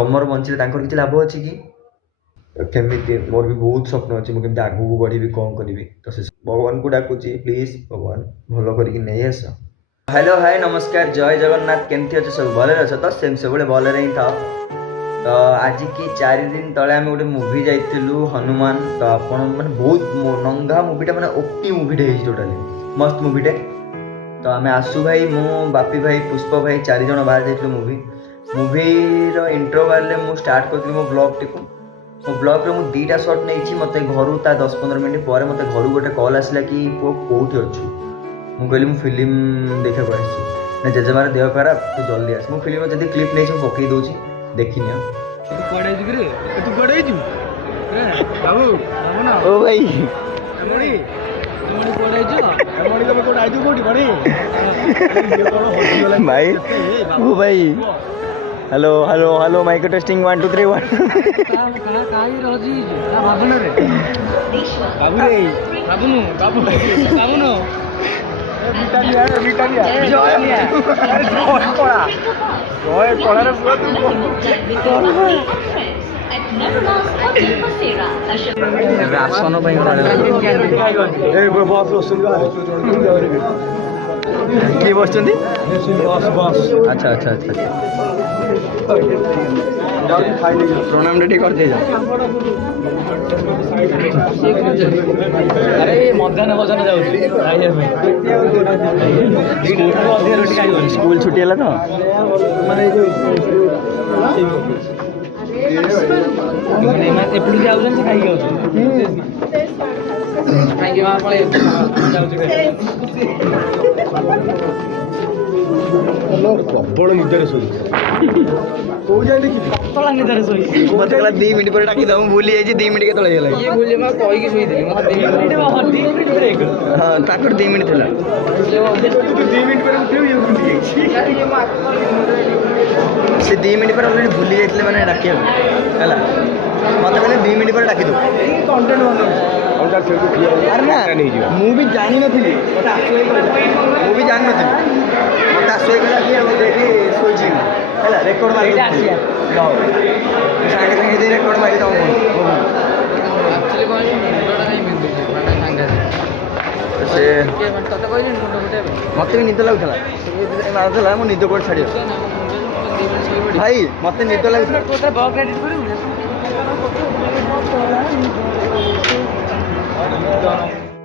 ତମର ବଞ୍ଚିଲେ ତାଙ୍କର କିଛି ଲାଭ ଅଛି କି? କେମିତି ମୋର ବି ବହୁତ ସ୍ୱପ୍ନ ଅଛି, ମୁଁ କେମିତି ଆଗକୁ ବଢ଼ିବି, କ'ଣ କରିବି। ତ ସେ ଭଗବାନଙ୍କୁ ଡାକୁଛି, ପ୍ଲିଜ୍ ଭଗବାନ ଭଲ କରିକି ନେଇ ଆସ। ହ୍ୟାଲୋ ହାଏ ନମସ୍କାର, ଜୟ ଜଗନ୍ନାଥ। କେମିତି ଅଛ ସବୁ? ଭଲରେ ଅଛ ତ? ସେମିତି ସବୁବେଳେ ଭଲରେ ହିଁ ଥାଅ। ତ ଆଜିକି 4 ଦିନ ତଳେ ଆମେ ଗୋଟେ ମୁଭି ଯାଇଥିଲୁ ହନୁମାନ। ତ ଆପଣ ମାନେ ବହୁତ ନଙ୍ଗା ମୁଭିଟା, ମାନେ ଓପି ମୁଭିଟେ ହେଇଛି ଟୋଟାଲି, ମସ୍ତ ମୁଭିଟେ। ତ ଆମେ ଆସୁ ଭାଇ, ମୁଁ ବାପି ଭାଇ, ପୁଷ୍ପ ଭାଇ 4 ଜଣ ବାହାରି ଯାଇଥିଲୁ ମୁଭିର ଇଣ୍ଟରଭାଲରେ ମୁଁ ଷ୍ଟାର୍ଟ କରିଥିଲି ମୋ ବ୍ଲଗ୍ଟିକୁ। ମୋ ବ୍ଲଗ୍ରେ ମୁଁ 2ଟା ସର୍ଟ ନେଇଛି। ମୋତେ ଘରୁ ତା 10-15 ମିନିଟ୍ ପରେ ମୋତେ ଘରୁ ଗୋଟେ କଲ୍ ଆସିଲା କି ପୁଅ କେଉଁଠି ଅଛୁ। ମୁଁ କହିଲି ମୁଁ ଫିଲ୍ମ ଦେଖିବାକୁ ଆସିଛି। ନା ଜେଜେମାର ଦେହ ଖରାପ, ତୁ ଜଲ୍ଦି ଆସ। ମୁଁ ଫିଲ୍ମର ଯଦି କ୍ଲିପ୍ ନେଇଛି ମୁଁ ପକେଇ ଦେଉଛି, ଦେଖିନିଅ। ତୁ କୁଆଡ଼େ ହେଇଛୁ କିରେ? ତୁ କୁଆଡ଼େ ହେଇଛୁ ବାବୁ? ଓ ଭାଇ ମଣି ମଣି କୁଆଡ଼େ ହେଇଛୁ? ମଣି ତମେ କୋଉଠି ଆଇଛୁ? କୋଉଠି ମଣି? ଭାଇ ଓ ଭାଇ hello hello hello mic testing 1 2 3 1। କାହିଁ ରହୁଛି ବାବୁନରେ ବାବୁରେ ବାବୁନୁ ବାବୁ ବାବୁନୁ ରାସନ ପାଇଁ କିଏ ବସୁଛନ୍ତି? ଆଚ୍ଛା ଆଚ୍ଛା ଆଚ୍ଛା ପ୍ରଣାମଟା ଟିକେ କରିଦେଇଛ। ଆରେ ମଧ୍ୟାହ୍ନ ଭୋଜନ ଯାଉଛି ସ୍କୁଲ ଛୁଟି ହେଲା ତ। ଏପଟୁ ଯାଉଛନ୍ତି ସେ ଖାଇକି ଯାଉଛନ୍ତି। ପ୍ରବଳ ନିଦରେ ଶୋଇଛି। କୋଉ ଯାଇ ଦେଖିଛି? ପତଳା ନିଦାରେ ଶୋଇଛି। ମତେ କହିଲା 2 ମିନିଟ୍ ପରେ ଡାକିଦବ, ମୁଁ ଭୁଲି ଯାଇଛି। 2 ମିନିଟ୍ କେତେବେଳେ ହେଇଗଲା? ଇଏ ବୁଝେ ମୁଁ କହିକି ଶୋଇଥିଲି। ମୋତେ 2 ମିନିଟ୍ ବ୍ରେକ୍। ହଁ ତାଙ୍କର 2 ମିନିଟ୍ ଥିଲା। 2 ମିନିଟ୍ ପରେ ଉଠିବ, ଇଏ ଭୁଲି ଯାଇଛି। ସେ 2 ମିନିଟ୍ ପରେ ଅଲରେଡ଼ି ଭୁଲି ଯାଇଥିଲେ ମାନେ ଡାକିବାକୁ ହେଲା। ମତେ କହିଲେ 2 ମିନିଟ୍ ପରେ ଡାକିଦବୁ। କଣ୍ଟେଣ୍ଟ ବନଉଛି। ଆରେ ନା ମୁଁ ବି ଜାଣିନଥିଲି, ମତେ ଆସୁଏ କହିଲା। ମୁଁ ବି ଜାଣିନଥିଲି, ମତେ ଆସୁଏ କହିଲା କି ଆମେ ଯାଇକି ଶୋଇଛି ହେଲା। ରେକର୍ଡ଼ ମାରି ସାଙ୍ଗେ ସାଙ୍ଗେ ଦେଇ ରେକର୍ଡ଼ ମାରି ତମ ସେ ମତେ ବି ନିଦ ଲାଗୁଥିଲା, ମାରୁଥିଲା। ମୁଁ ନିଦ କରି ଛାଡ଼ିବ ଭାଇ, ମତେ ନିଦ ଲାଗୁଥିଲା।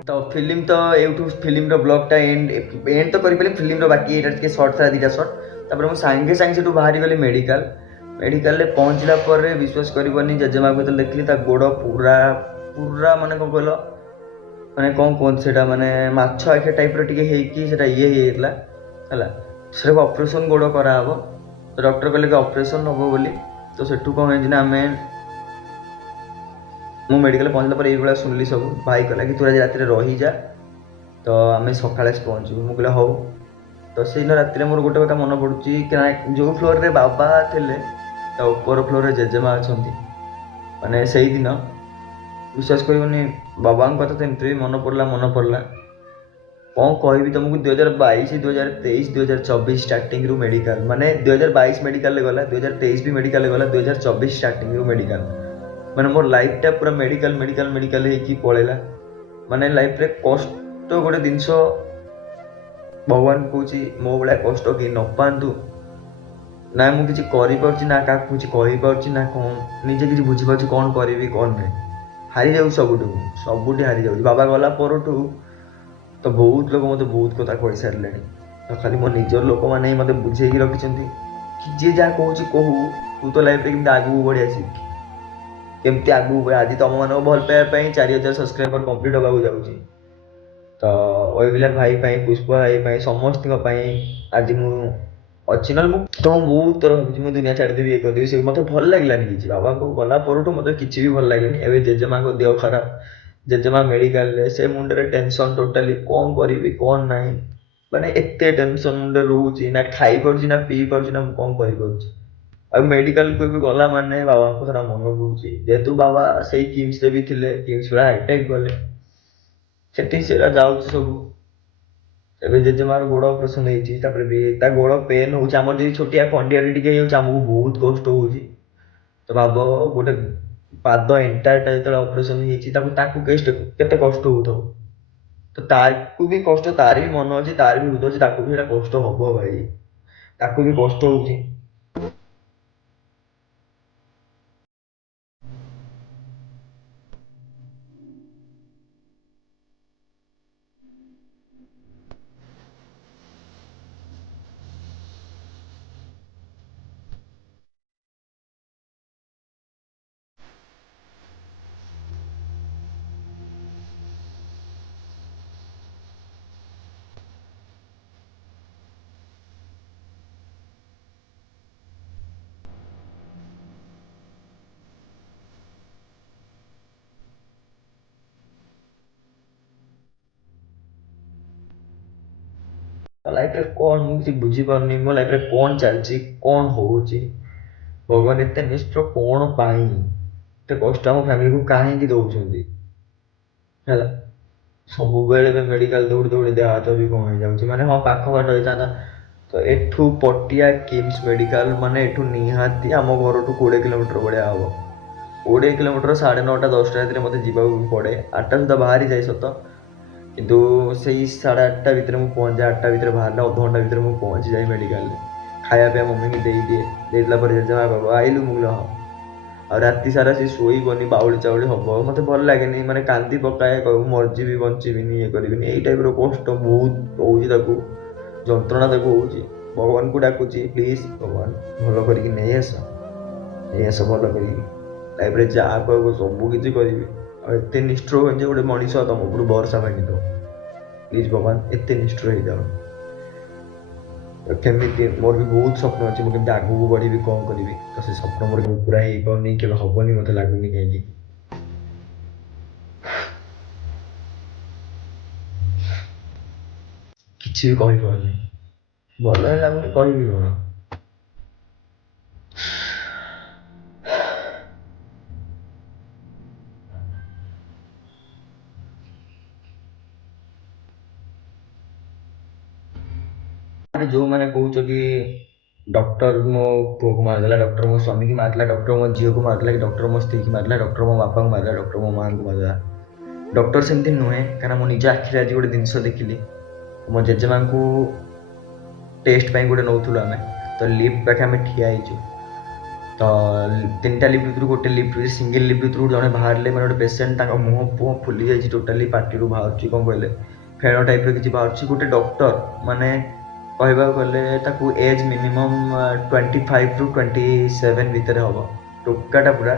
ତ ଫିଲ୍ମ ତ ଏଇଠୁ ଫିଲ୍ମର ବ୍ଲଗ୍ଟା ଏଣ୍ଡ ତ କରିପାରିଲି। ଫିଲ୍ମର ବାକି ଏଇଟା ଟିକେ ସର୍ଟ ଥିଲା, 2ଟା ସର୍ଟ। ତାପରେ ମୁଁ ସାଙ୍ଗେ ସାଙ୍ଗେ ସେଠୁ ବାହାରିଗଲି ମେଡ଼ିକାଲରେ ପହଞ୍ଚିଲା ପରେ ବିଶ୍ୱାସ କରିବନି, ଜେଜେମାକୁ ଯେତେବେଳେ ଦେଖିଲି ତା ଗୋଡ଼ ପୁରା ମାନେ କ'ଣ କହିଲ, ମାନେ କ'ଣ କୁହନ୍ତି ସେଇଟା, ମାନେ ମାଛ ଆଖିଆ ଟାଇପ୍ର ଟିକେ ହେଇକି ସେଇଟା ହେଇଯାଇଥିଲା ହେଲା। ସେଟାକୁ ଅପରେସନ୍ ଗୋଡ଼ କରାହେବ। ତ ଡକ୍ଟର କହିଲେ କି ଅପରେସନ୍ ହେବ ବୋଲି। ତ ସେଠୁ କ'ଣ ହେଇଛି ନା, ମୁଁ ମେଡ଼ିକାଲ ପହଞ୍ଚିଲା ପରେ ଏଇଭଳିଆ ଶୁଣିଲି ସବୁ। ଭାଇ କହିଲା କି ତୁ ଆଜି ରାତିରେ ରହିଯା, ତ ଆମେ ସକାଳେ ପହଞ୍ଚିବୁ। ମୁଁ କହିଲି ହଉ। ତ ସେଇଦିନ ରାତିରେ ମୋର ଗୋଟେ କଥା ମନେ ପଡ଼ୁଛି, ଯେଉଁ ଫ୍ଲୋରରେ ବାବା ଥିଲେ ତା ଉପର ଫ୍ଲୋରରେ ଜେଜେମା ଅଛନ୍ତି। ମାନେ ସେଇଦିନ ବିଶ୍ୱାସ କରିବନି, ବାବାଙ୍କ କଥା ତ ଏମିତି ବି ମନେ ପଡ଼ିଲା। କ'ଣ କହିବି ତୁମକୁ। 2022 2023 2024 ଷ୍ଟାର୍ଟିଂରୁ ମେଡ଼ିକାଲ, ମାନେ 2022 ମେଡ଼ିକାଲରେ ଗଲା, 2023 ବି ମେଡ଼ିକାଲରେ ଗଲା, 2024 ଷ୍ଟାର୍ଟିଂରୁ ମେଡ଼ିକାଲ। ମାନେ ମୋର ଲାଇଫ୍ଟା ପୁରା ମେଡ଼ିକାଲ ହେଇକି ପଳେଇଲା। ମାନେ ଲାଇଫ୍ରେ କଷ୍ଟ ଗୋଟେ ଜିନିଷ, ଭଗବାନ କହୁଛି ମୋ ଭଳିଆ କଷ୍ଟ କେହି ନ ପାଆନ୍ତୁ। ନା ମୁଁ କିଛି କରିପାରୁଛି, ନା କାହାକୁ କିଛି କହିପାରୁଛି, ନା କ'ଣ ନିଜେ କିଛି ବୁଝିପାରୁଛି କ'ଣ କରିବି କ'ଣ ନାହିଁ। ହାରିଯାଉଛି ସବୁଠି ହାରିଯାଉଛି। ବାବା ଗଲା ପରଠୁ ତ ବହୁତ ଲୋକ ମୋତେ ବହୁତ କଥା କହିସାରିଲେଣି। ତ ଖାଲି ମୋ ନିଜର ଲୋକମାନେ ହିଁ ମୋତେ ବୁଝେଇକି ରଖିଛନ୍ତି କି ଯିଏ ଯାହା କହୁଛି କହୁ, ତୁ ତ ଲାଇଫ୍ରେ କେମିତି ଆଗକୁ ବଢ଼ି ଆସିବୁ, କେମିତି ଆଗକୁ ଆଜି ତୁମମାନଙ୍କୁ ଭଲ ପାଇବା ପାଇଁ 4000 ସବସ୍କ୍ରାଇବର କମ୍ପ୍ଲିଟ୍ ହେବାକୁ ଯାଉଛି। ତ ୱେବିଲାର ଭାଇ ପାଇଁ, ପୁଷ୍ପ ଭାଇ ପାଇଁ, ସମସ୍ତଙ୍କ ପାଇଁ ଆଜି ମୁଁ ଅଛି। ନହେଲେ ମୁଁ ବହୁତ ଥର ଭାବୁଛି ମୁଁ ଦୁନିଆ ଛାଡ଼ିଦେବି, ଇଏ କରିଦେବି। ସେ ମୋତେ ଭଲ ଲାଗିଲାନି କିଛି। ବାବାଙ୍କୁ ଗଲା ପରଠୁ ମୋତେ କିଛି ବି ଭଲ ଲାଗିଲାନି। ଏବେ ଜେଜେମାଙ୍କ ଦେହ ଖରାପ, ଜେଜେମା ମେଡ଼ିକାଲରେ, ସେ ମୁଣ୍ଡରେ ଟେନସନ୍ ଟୋଟାଲି, କ'ଣ କରିବି କ'ଣ ନାହିଁ। ମାନେ ଏତେ ଟେନସନ୍ ମୁଣ୍ଡରେ ରହୁଛି, ନା ଖାଇପାରୁଛି, ନା ପିଇ ପାରୁଛି, ନା ମୁଁ କ'ଣ କରିପାରୁଛି। ଆଉ ମେଡ଼ିକାଲକୁ ଏବେ ଗଲା ମାନେ ବାବାଙ୍କ କଥା ମନେ ପଡ଼ୁଛି। ଯେହେତୁ ବାବା ସେଇ କିମ୍ସରେ ବି ଥିଲେ, କିମ୍ସ ପୁରା ହାଇଟେକ୍ ଗଲେ, ସେଠି ସେଟା ଯାଉଛି ସବୁ। ଏବେ ଜେଜେମାର ଗୋଡ଼ ଅପରେସନ୍ ହେଇଛି, ତାପରେ ବି ତା ଗୋଡ଼ ପେନ୍ ହେଉଛି। ଆମର ଯଦି ଛୋଟିଆ ଖଣ୍ଡିଆରେ ଟିକେ ହେଇଯାଉଛି ଆମକୁ ବହୁତ କଷ୍ଟ ହେଉଛି। ତ ଭାବ ଗୋଟେ ପାଦ ଏଣ୍ଟାୟାରଟା ଯେତେବେଳେ ଅପରେସନ୍ ହେଇଛି ତାକୁ କେତେ କଷ୍ଟ ହେଉଥିବ। ତ ତାକୁ ବି କଷ୍ଟ, ତାର ବି ମନ ଅଛି, ତାର ବି ହୃଦୟ ଅଛି, ତାକୁ ବି ସେଇଟା କଷ୍ଟ ହବ ଭାଇ, ତାକୁ ବି କଷ୍ଟ ହଉଛି। ଲାଇଫରେ କ'ଣ ମୁଁ କିଛି ବୁଝିପାରୁନି, ମୋ ଲାଇଫରେ କ'ଣ ଚାଲିଛି, କ'ଣ ହଉଛି। ଭଗବାନ ଏତେ ନିଷ୍ଠୁର କ'ଣ ପାଇଁ, ଏତେ କଷ୍ଟ ଆମ ଫ୍ୟାମିଲିକୁ କାହିଁକି ଦଉଛନ୍ତି ହେଲା। ସବୁବେଳେ ଏବେ ମେଡ଼ିକାଲ ଦୌଡ଼ି ଦୌଡ଼ି ଦେହ ହାତ ବି କ'ଣ ହେଇଯାଉଛି। ମାନେ ହଁ ପାଖ ବାଟ ହେଇଥାନ୍ତା, ତ ଏଠୁ ପଟିଆ କିମ୍ସ ମେଡ଼ିକାଲ ମାନେ ଏଠୁ ନିହାତି ଆମ ଘରଠୁ 20 କିଲୋମିଟର ଭଳିଆ ହେବ। 20 କିଲୋମିଟର 9:30 10ଟା ରାତିରେ ମୋତେ ଯିବାକୁ ପଡ଼େ। 8ଟା ସୁଦ୍ଧା ବାହାରି ଯାଏ ସତ, କିନ୍ତୁ ସେଇ 8:30 ଭିତରେ ମୁଁ ପହଞ୍ଚିଯାଏ। 8ଟା ଭିତରେ ବାହାରିଲେ ଅଧଘଣ୍ଟା ଭିତରେ ମୁଁ ପହଞ୍ଚିଯାଏ ମେଡ଼ିକାଲରେ। ଖାଇବା ପିଇବା ମମିକି ଦେଇଦିଏ, ଦେଇଦେଲା ପରେ ଜେଜେମା କହିବ ଆଇଲୁ, ମୁଁ କହିଲି ହଁ। ଆଉ ରାତି ସାରା ସେ ଶୋଇବନି, ବାଉଳି ଚାଉଳି ହେବ। ମୋତେ ଭଲ ଲାଗେନି, ମାନେ କାନ୍ଦି ପକାଏ, କହିବ ମରିଯିବି ବଞ୍ଚିବିନି, ଇଏ କରିବିନି, ଏଇ ଟାଇପ୍ର କଷ୍ଟ ବହୁତ ହେଉଛି ତାକୁ, ଯନ୍ତ୍ରଣା ତାକୁ ହେଉଛି। ଭଗବାନଙ୍କୁ ଡାକୁଛି ପ୍ଲିଜ୍ ଭଗବାନ ଭଲ କରିକି ନେଇ ଆସ ଭଲ କରିକି। ଲାଇଫ୍ରେ ଯାହା କହିବ ସବୁ କିଛି କରିବି। ଆଉ ଏତେ ନିଷ୍ଠୁର ହୁଏ ଯେ ଗୋଟେ ମଣିଷ ତମ ଉପରୁ ଭରସା ଭାଙ୍ଗିଦେବ। ପ୍ଲିଜ୍ ଭଗବାନ ଏତେ ନିଷ୍ଠୁର ହେଇଯାଅ। କେମିତି ମୋର ବି ବହୁତ ସ୍ୱପ୍ନ ଅଛି, ମୁଁ କେମିତି ଆଗକୁ ବଢ଼ିବି, କ'ଣ କରିବି। ତ ସେ ସ୍ୱପ୍ନ ମୋର କେବେ ପୁରା ହେଇପାରୁନି, କେବେ ହେବନି ମୋତେ ଲାଗୁନି। କାହିଁକି କିଛି ବି କହିପାରୁନି, ଭଲ ହିଁ ଲାଗୁନି, କହିବି କ'ଣ। ଯେଉଁମାନେ କହୁଛନ୍ତି ଡକ୍ଟର ମୋ ପୁଅକୁ ମାରିଦେଲା, ଡକ୍ଟର ମୋ ସ୍ୱାମୀକି ମାରିଦେଲା, ଡକ୍ଟର ମୋ ଝିଅକୁ ମାରିଦେଲା, କି ଡକ୍ଟର ମୋ ସ୍ତ୍ରୀକି ମାରିଦେଲା, ଡକ୍ଟର ମୋ ବାପାଙ୍କୁ ମାରିଦେଲା, ଡକ୍ଟର ମୋ ମାଆଙ୍କୁ ମାରିଦେଲା। ଡକ୍ଟର ସେମିତି ନୁହେଁ, କାରଣ ମୁଁ ନିଜ ଆଖିରେ ଆଜି ଗୋଟେ ଜିନିଷ ଦେଖିଲି। ମୋ ଜେଜେମାଙ୍କୁ ଟେଷ୍ଟ ପାଇଁ ଗୋଟେ ନେଉଥିଲୁ ଆମେ, ତ ଲିଫ୍ଟ ପାଖେ ଆମେ ଠିଆ ହେଇଛୁ। ତ 3ଟା ଲିଫ୍ଟ ଭିତରୁ ଗୋଟେ ଲିଫ୍ଟ ସିଙ୍ଗଲ ଲିଫ୍ଟ ଭିତରୁ ଜଣେ ବାହାରିଲେ, ମାନେ ଗୋଟେ ପେସେଣ୍ଟ, ତାଙ୍କ ମୁହଁ ଫୁଲି ଯାଇଛି ଟୋଟାଲି, ପାଟିରୁ ବାହାରୁଛି କ'ଣ କହିଲେ ଫେଣ ଟାଇପ୍ର କିଛି ବାହାରୁଛି। ଗୋଟେ ଡକ୍ଟର, ମାନେ କହିବାକୁ ଗଲେ ତାକୁ ଏଜ୍ ମିନିମମ୍ 25 ରୁ 27 ଭିତରେ ହେବ। ଟୋକାଟା ପୁରା,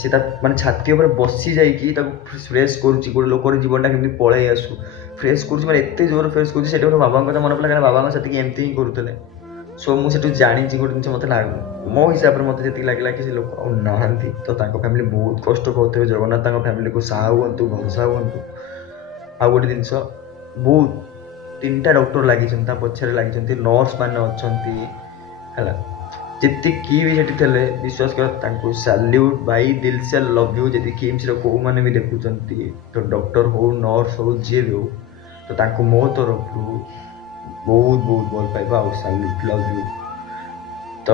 ସେ ତା ମାନେ ଛାତି ଉପରେ ବସି ଯାଇକି ତାକୁ ଫ୍ରେଶ୍ କରୁଛି। ଗୋଟେ ଲୋକର ଜୀବନଟା କେମିତି ପଳେଇ ଆସୁ ଫ୍ରେଶ୍ କରୁଛି, ମାନେ ଏତେ ଜୋର ଫ୍ରେଶ୍ କରୁଛି। ସେଟା ମୋ ବାବାଙ୍କ କଥା ମନେ ପଡ଼ିଲା, କାରଣ ବାବାଙ୍କ ସେତିକି ଏମିତି ହିଁ କରୁଥିଲେ। ସୋ ମୁଁ ସେଠୁ ଜାଣିଛି ଗୋଟେ ଜିନିଷ, ମୋତେ ମୋ ହିସାବରେ ମୋତେ ଯେତିକି ଲାଗିଲା କି ସେ ଲୋକ ଆଉ ନାହାନ୍ତି। ତ ତାଙ୍କ ଫ୍ୟାମିଲି ବହୁତ କଷ୍ଟ କରୁଥିବେ। ଜଗନ୍ନାଥ ତାଙ୍କ ଫ୍ୟାମିଲିକୁ ସାହା ହୁଅନ୍ତୁ, ଭରସା ହୁଅନ୍ତୁ। ଆଉ ଗୋଟେ ଜିନିଷ, ବହୁତ 3ଟା ଡକ୍ଟର ଲାଗିଛନ୍ତି, ତା ପଛରେ ଲାଗିଛନ୍ତି, ନର୍ସ ମାନେ ଅଛନ୍ତି ହେଲା। ଯେତିକି ବି ସେଠି ଥିଲେ, ବିଶ୍ୱାସ କର ତାଙ୍କୁ ସାଲ୍ୟୁଟ୍ ଭାଇ, ଦିଲ୍ ସେ ଲଭ୍ ୟୁ। ଯଦି କିମ୍ସର କେଉଁମାନେ ବି ଦେଖୁଛନ୍ତି, ତ ଡକ୍ଟର ହଉ, ନର୍ସ ହଉ, ଯିଏ ବି ହଉ, ତ ତାଙ୍କୁ ମୋ ତରଫରୁ ବହୁତ ବହୁତ ଭଲ ପାଇବା ଆଉ ସାଲ୍ୟୁଟ୍, ଲଭ୍ ୟୁ। ତ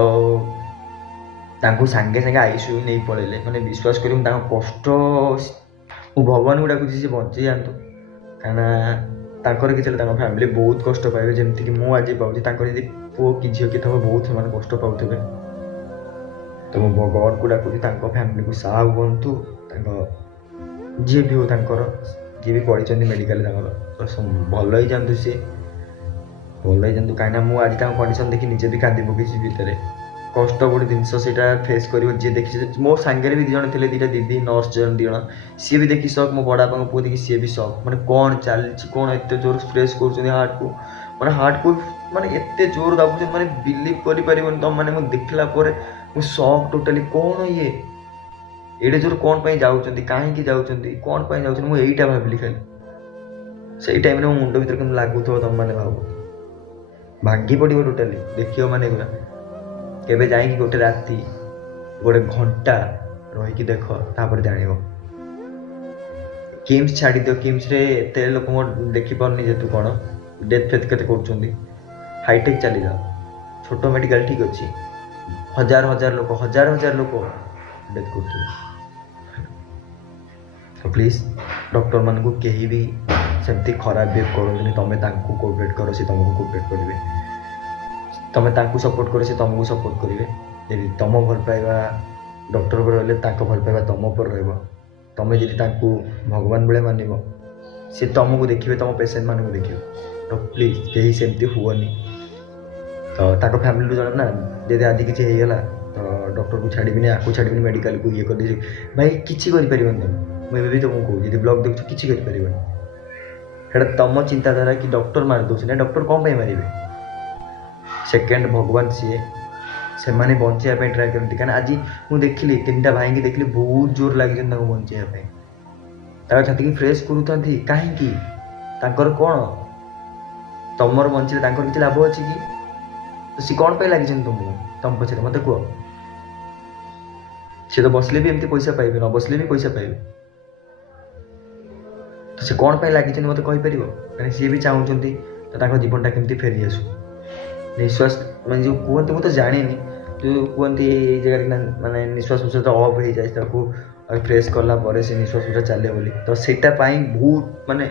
ତାଙ୍କୁ ସାଙ୍ଗେ ସାଙ୍ଗେ ICU ନେଇ ପଳେଇଲେ। ମାନେ ବିଶ୍ୱାସ କରିବୁ ତାଙ୍କ କଷ୍ଟ, ମୁଁ ଭଗବାନଙ୍କୁ ଡାକୁଛି ସେ ବଞ୍ଚି ଯାଆନ୍ତୁ, କାହିଁକିନା ତାଙ୍କର କିଛି ହେଲେ ତାଙ୍କ ଫ୍ୟାମିଲି ବହୁତ କଷ୍ଟ ପାଇବେ, ଯେମିତିକି ମୁଁ ଆଜି ପାଉଛି। ତାଙ୍କର ଯଦି ପୁଅ କି ଝିଅ କି ଥିବ, ବହୁତ ସେମାନେ କଷ୍ଟ ପାଉଥିବେ। ତ ମୁଁ ଭଗବାନଙ୍କୁ ଡାକୁଛି ତାଙ୍କ ଫ୍ୟାମିଲିକୁ ସାହା ହୁଅନ୍ତୁ। ତାଙ୍କ ଯିଏ ବି ହଉ, ତାଙ୍କର ଯିଏ ବି ପଢ଼ିଛନ୍ତି ମେଡ଼ିକାଲରେ, ତାଙ୍କର ଭଲ ହେଇଯାଆନ୍ତୁ, ସିଏ ଭଲ ହେଇଯାଆନ୍ତୁ। କାହିଁକିନା ମୁଁ ଆଜି ତାଙ୍କ କଣ୍ଡିସନ୍ ଦେଖି ନିଜେ ବି କାନ୍ଦି ପକେଇଛି ଭିତରେ। କଷ୍ଟ ଗୋଟେ ଜିନିଷ, ସେଇଟା ଫେସ୍ କରିବ ଯିଏ ଦେଖିଛି। ମୋ ସାଙ୍ଗରେ ବି 2 ଜଣ ଥିଲେ, 2ଟା ଦିଦି ନର୍ସ, 2 ଜଣ ସିଏ ବି ଦେଖି ସକ୍। ମୋ ବଡ଼ ବାପାଙ୍କ ପୁଅ ଦେଖି ସିଏ ବି ସକ୍। ମାନେ କ'ଣ ଚାଲିଛି, କ'ଣ ଏତେ ଜୋର ପ୍ରେସ୍ କରୁଛନ୍ତି ହାର୍ଟକୁ, ମାନେ ଏତେ ଜୋର ଦାବୁଛନ୍ତି, ମାନେ ବିଲିଭ୍ କରିପାରିବନି ତମ। ମାନେ ମୁଁ ଦେଖିଲା ପରେ ମୁଁ ସକ୍ ଟୋଟାଲି। କ'ଣ ଇଏ ଏଡ଼େ ଜୋର କ'ଣ ପାଇଁ ଯାଉଛନ୍ତି, କାହିଁକି ଯାଉଛନ୍ତି, କ'ଣ ପାଇଁ ଯାଉଛନ୍ତି, ମୁଁ ଏଇଟା ଭାବିଲି ଖାଲି। ସେଇ ଟାଇମ୍ରେ ମୋ ମୁଣ୍ଡ ଭିତରେ କେମିତି ଲାଗୁଥିବ ତମମାନେ ଭାବ, ଭାଙ୍ଗି ପଡ଼ିବ ଟୋଟାଲି। ଦେଖିବ ମାନେ ଏଗୁଡ଼ା କେବେ ଯାଇକି ଗୋଟେ ରାତି, ଗୋଟେ ଘଣ୍ଟା ରହିକି ଦେଖ, ତାପରେ ଜାଣିବ। କିମ୍ସ ଛାଡ଼ିଦିଅ, କିମ୍ସରେ ଏତେ ଲୋକଙ୍କ ଦେଖିପାରୁନି ଯେହେତୁ କ'ଣ ଡେଥ୍ ଫେଥ୍ କେତେ କରୁଛନ୍ତି। ହାଇଟେକ୍ ଚାଲିଯାଅ, ଛୋଟ ମେଡ଼ିକାଲ ଠିକ୍ ଅଛି, हजार हजार लोक डेथ करते। तो प्लीज डॉक्टर मान को कहीं भी सेमती खराब बिहेव करूँ तुम्हें कोऑपरेट करो सी तुमको कोऑपरेट करेंगे तुम्हें तांकू सपोर्ट करो सी तुमको सपोर्ट करेंगे यदि तुम भल पाइबा डॉक्टर पर रहिले तांको भल पाइबा तुम पर रहिबो तुम जदि तांकू भगवान बेले मानिबो सी तुमको देखिए तुम पेशेंट मान को देखिए तो प्लीज कहीं सेमती हुअनी। तो ताको फैमिली जन ना जदि आज किसी होगला तो डॉक्टर को छाड़बी आपको छाड़बी मेडिकल को ये कर भाई किसी कर मुझे भी तुमको कहूँ जब ब्लॉग देखु किसी कर तुम चिंताधारा कि डॉक्टर मार दो ना डॉक्टर कौन पे मारे सेकेंड भगवान सी से मैंने बचाई ट्राए करती क्या आज मुझे देखिली 3टा भाई की देखिली बहुत जोर लगी बचाई छाती की फ्रेश करूँ कहीं कौन तुम बंचले किसी लाभ अच्छे कि तो सी कौन पे लगी तुमको तुम पचर मत कह सी तो बसले भी एमती पैसा पाइबे न बसले भी पैसा पाइबे तो से कौन पे लगी मत कहीपर कहीं सी भी चाहूँगी तो जीवनटा केमती फेरी आसू निश्वास मैं जो कहते मुझे जानी जो कहते जगह मानने निश्वास प्रश्वास अफ हो जाए फ्रेश कला से निश्वास प्रश्वास चले बोली तो सेटापाई बहुत माने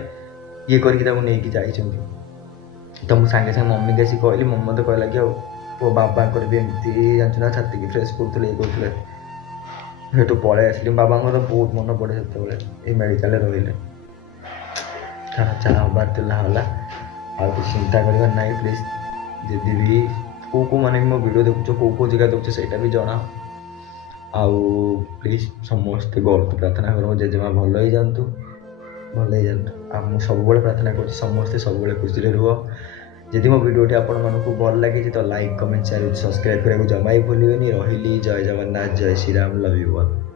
ये करके जाइए तो मुझे सांगे सांगे मम्मी की आसी कहली मम्मी मत कहला कि पो बाबा भी एमती जानते ना छाती की फ्रेश करुले ये करुले तो पलि आसली बाबा तो बहुत मन पड़े से मेडिकल रही चला हबार होला आ चिंता कर ना प्लीज जदि भी को मैंने मो वीडियो देखुच को जगह देखुच से भी जना आउ प्लीज समस्ते गलत प्रार्थना करो जेजेमा भल हो जातु सब प्रार्थना कर समस्ते सब खुशी रुह जदि मो वीडियोटी आपण मानक भल लगे तो लाइक कमेंट शेयर सब्सक्राइब करने को जमा ही भूलिए रही जय जगन्नाथ जय Shri Ram love you all.